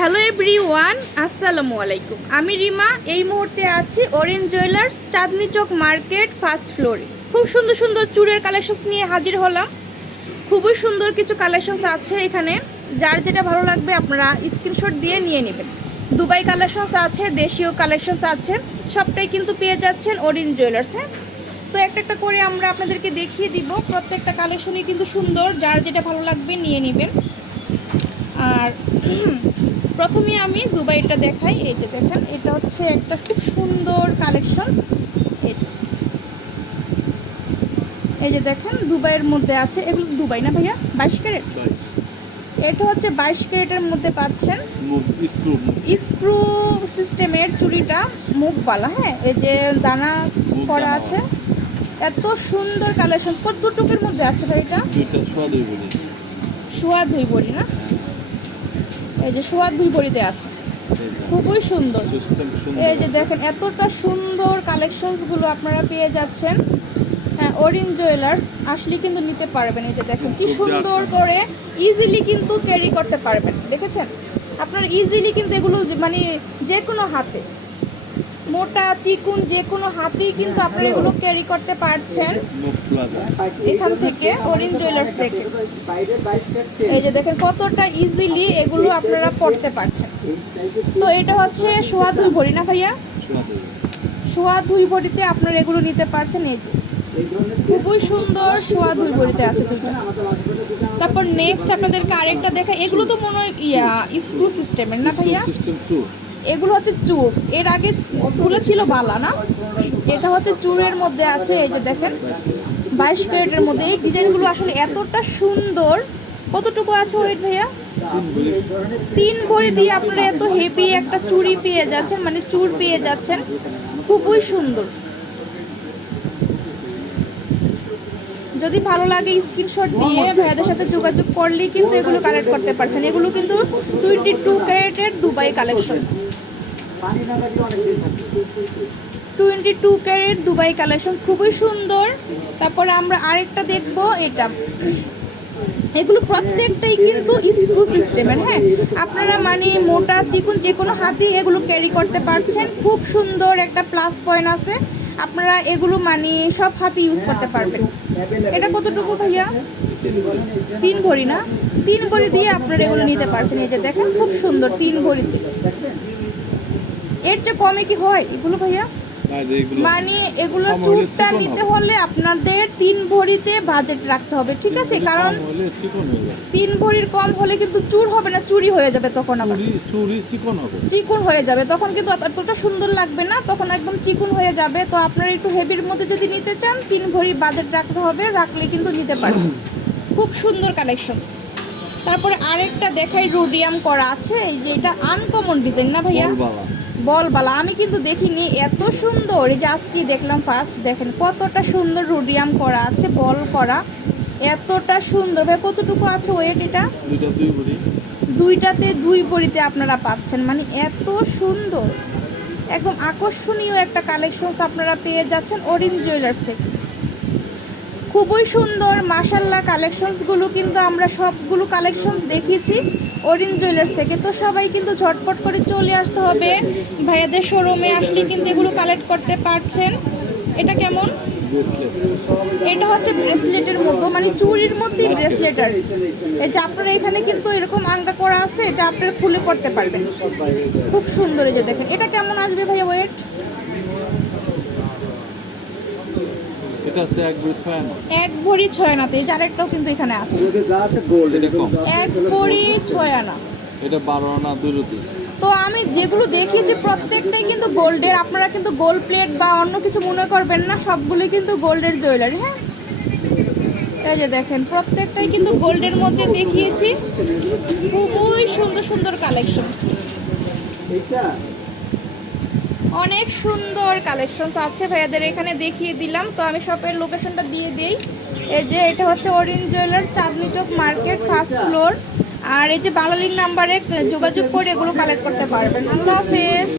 Hello everyone, আসসালামু আলাইকুম। আমি রিমা। এই মুহূর্তে আছি orange jewellers, Chandni Chowk market, first ফ্লোরে। খুব সুন্দর সুন্দর চুড়ের কালেকশনস নিয়ে হাজির হলাম। খুবই সুন্দর কিছু কালেকশনস আছে এখানে। যার যেটা ভালো লাগবে আপনারা স্ক্রিনশট দিয়ে নিয়ে নেবেন। দুবাই কালেকশনস আছে, দেশীয় কালেকশনস আছে, সবটাই কিন্তু পেয়ে যাচ্ছেন অরেঞ্জ জুয়েলার্স। হ্যাঁ, তো একটা একটা করে আমরা আপনাদেরকে দেখিয়ে দিব। প্রত্যেকটা কালেকশনই কিন্তু সুন্দর, যার যেটা ভালো লাগবে নিয়ে নেবেন। আর প্রথমে আমি দুবাইটা দেখাই। এই যে দেখেন, এটা হচ্ছে একটা খুব সুন্দর কালেকশনস। এই যে দেখেন, দুবাইয়ের মধ্যে আছে। এগুলো দুবাই না ভাইয়া? 22 ক্যারেট। এটা হচ্ছে 22 ক্যারেটের মধ্যে পাচ্ছেন। স্ক্রু সিস্টেমের চুড়িটা, মুখবালা। হ্যাঁ, এই যে দানা করা আছে। এত সুন্দর কালেকশন। কত টুকের মধ্যে আছে ভাই এটা? সোয়া দুই বড়ি না? এই যে সোয়া দুই বড়িতে আছে, খুবই সুন্দর। এই যে দেখেন, এতটা সুন্দর কালেকশনসগুলো আপনারা পেয়ে যাচ্ছেন। হ্যাঁ, অরেঞ্জ জুয়েলার্স আসলে কিন্তু নিতে পারবেন। এই যে দেখেন কি সুন্দর করে ইজিলি কিন্তু ক্যারি করতে পারবেন। দেখেছেন আপনারা ইজিলি কিন্তু এগুলো মানে যে কোনো হাতে, মোটা চিকুন যে কোনো হাতেই কিন্তু আপনারা এগুলো ক্যারি করতে পারছেন এখান থেকে, অরেঞ্জ জুয়েলার্স থেকে। এই যে দেখেন কতটা ইজিলি এগুলো আপনারা পড়তে পারছেন। তো এটা হচ্ছে সোয়া দুই ভরি না ভাইয়া? সোয়া দুই ভরিতে আপনারা এগুলো নিতে পারছেন। এই যে খুবই সুন্দর, সোয়া দুই ভরিতে আছে দুটো। তারপর নেক্সট আপনাদেরকে আরেকটা দেখা। এগুলো তো মনে হয় স্ক্রু সিস্টেমের না ভাইয়া? এগুলো হচ্ছে চুর। এর আগে ওগুলো ছিল বালা না? এটা হচ্ছে চুরের মধ্যে আছে। এই যে দেখেন 22 ক্যারেটের মধ্যে। এই ডিজাইনগুলো আসলে এতটা সুন্দর। কতটুকু আছে ওয়েট ভাইয়া? 3 ভরি দিয়ে আপনারা এত হেভি একটা চুড়ি পেয়ে যাচ্ছেন, মানে চুর পেয়ে যাচ্ছেন। খুবই সুন্দর। যদি ভালো লাগে স্ক্রিনশট দিয়ে ভাইয়াদের সাথে যোগাযোগ করলেই কিন্তু এগুলো কালেক্ট করতে পারছেন। এগুলো কিন্তু 22 ক্যারেটের Dubai collections. 22 carat Dubai collections, খুবই সুন্দর। তারপর আমরা আরেকটা দেখবো। এটা এগুলো প্রত্যেকটাই কিন্তু স্ক্রু সিস্টেমের। হ্যাঁ, আপনারা মানে মোটা চিকুন যে কোনো হাতেই এগুলো ক্যারি করতে পারছেন। খুব সুন্দর একটা প্লাস পয়েন্ট আছে, আপনারা এগুলো মানে সব হাতে ইউজ করতে পারবেন। এটা কতটুকু ভাইয়া? 3 ভরি না? 3 ভরি দিয়ে আপনারা এগুলো নিতে পারছেন। এই যে দেখেন খুব সুন্দর 3 ভরি দিয়ে। এর চেয়ে কমে কি হয় এগুলো ভাইয়া? মানে এগুলো চুরটা নিতে হলে আপনাদের 3 ভরিতে বাজেট রাখতে হবে, ঠিক আছে? কারণ 3 ভরির কম হলে কিন্তু চুর হবে না, চুরি হয়ে যাবে। তখন আবার চিকুন হয়ে যাবে, তখন কিন্তু এতটা সুন্দর লাগবে না, তখন একদম চিকুন হয়ে যাবে। তো আপনারা একটু হেভির মধ্যে যদি নিতে চান 3 ভরি বাজেট রাখতে হবে, রাখলে কিন্তু নিতে পারছেন। খুব সুন্দর কালেকশনস। তারপরে আরেকটা দেখাই, রোডিয়াম করা আছে। এই যে এটা আনকমন ডিজাইন না ভাইয়া? বলবালা। আমি কিন্তু দেখিনি এত সুন্দর। এই যে আজকে দেখলাম ফার্স্ট। দেখেন কতটা সুন্দর রোডিয়াম করা আছে, বল করা, এতটা সুন্দর। ভাই কতটুকু আছে ওয়েট এটা? দুইটাতে 2 ভরিতে আপনারা পাচ্ছেন, মানে এত সুন্দর, একদম আকর্ষণীয় একটা কালেকশনস আপনারা পেয়ে যাচ্ছেন অরেঞ্জ জুয়েলার্স থেকে। খুবই সুন্দর মাশাআল্লাহ। কালেকশনসগুলো কিন্তু আমরা সবগুলো কালেকশনস দেখিয়েছি অরেঞ্জ জুয়েলার্স থেকে। তো সবাই কিন্তু ঝটপট করে চলে আসতে হবে ভাইয়াদের শোরুমে, আসলে কিন্তু এগুলো কালেক্ট করতে পারছেন। এটা কেমন? এটা হচ্ছে ব্রেসলেটের মতো, মানে চুড়ির মধ্যে ব্রেসলেট। আর এই যে আপনারা এখানে কিন্তু এরকম আংটা করা আছে, এটা আপনারা খুলে পড়তে পারবেন। খুব সুন্দর। এই যে দেখেন এটা কেমন আসবে ভাইয়া ওয়েট? এক ভরি 6 আনাতে। এই যে আরেকটাও কিন্তু এখানে আছে, 1 ভরি 6 আনা। এটা 12 আনা দুরুতি। তো আমি যেগুলো দেখিয়েছি প্রত্যেকটাই কিন্তু গোল্ডের। আপনারা কিন্তু গোল্ড প্লেট বা অন্য কিছু মনে করবেন না, সবগুলোই কিন্তু গোল্ডের জুয়েলারি। হ্যাঁ, এই যে দেখেন প্রত্যেকটাই কিন্তু গোল্ডের মধ্যে দেখিয়েছি। খুবই সুন্দর সুন্দর কালেকশনস, অনেক সুন্দর কালেকশনস আছে ভাইয়াদের এখানে দেখিয়ে দিলাম। তো আমি শপের লোকেশনটা দিয়ে দিই। এই যে এটা হচ্ছে orange jewellers, Chandni Chowk market, first floor. আর এই যে বাংলা লিঙ্ক নাম্বারে যোগাযোগ করে এগুলো কালেক্ট করতে পারবেন। আল্লাহ হাফেজ।